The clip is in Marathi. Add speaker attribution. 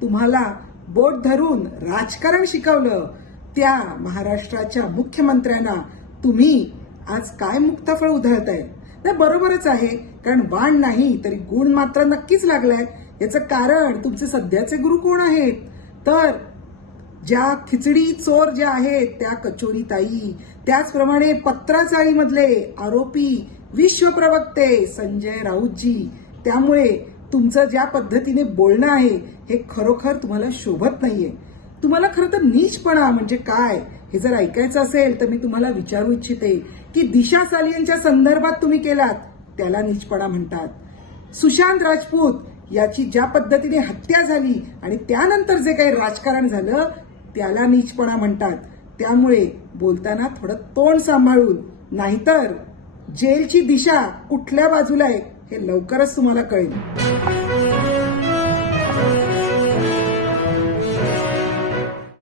Speaker 1: तुम्हाला बोट धरून राजकारण शिकवलं त्या महाराष्ट्राच्या मुख्यमंत्र्यांना तुम्ही आज काय मुक्ताफळ आहे नाही बरोबरच आहे कारण वाण नाही तरी गुण मात्र नक्कीच लागलाय. याचं कारण तुमचे सध्याचे गुरु कोण आहेत? तर ज्या खिचडी चोर ज्या आहेत त्या कचोरी ताई त्याचप्रमाणे पत्राचाळीमधले आरोपी विश्वप्रवक्ते संजय राऊतजी त्यामुळे तुमचं ज्या पद्धतीने बोलणं आहे हे खरोखर तुम्हाला शोभत नाहीये. तुम्हाला खरं तर नीचपणा म्हणजे काय हे जर ऐकायचं असेल तर मी तुम्हाला विचारू इच्छिते की दिशा सालियनच्या संदर्भात तुम्ही केलात त्याला नीचपणा म्हणतात. सुशांत राजपूत याची ज्या पद्धतीने हत्या झाली आणि त्यानंतर जे काही राजकारण झालं त्याला नीचपणा म्हणतात. त्यामुळे बोलताना थोडं तोंड सांभाळून नाहीतर जेलची दिशा कुठल्या बाजूला आहे हे लवकरच तुम्हाला कळेल.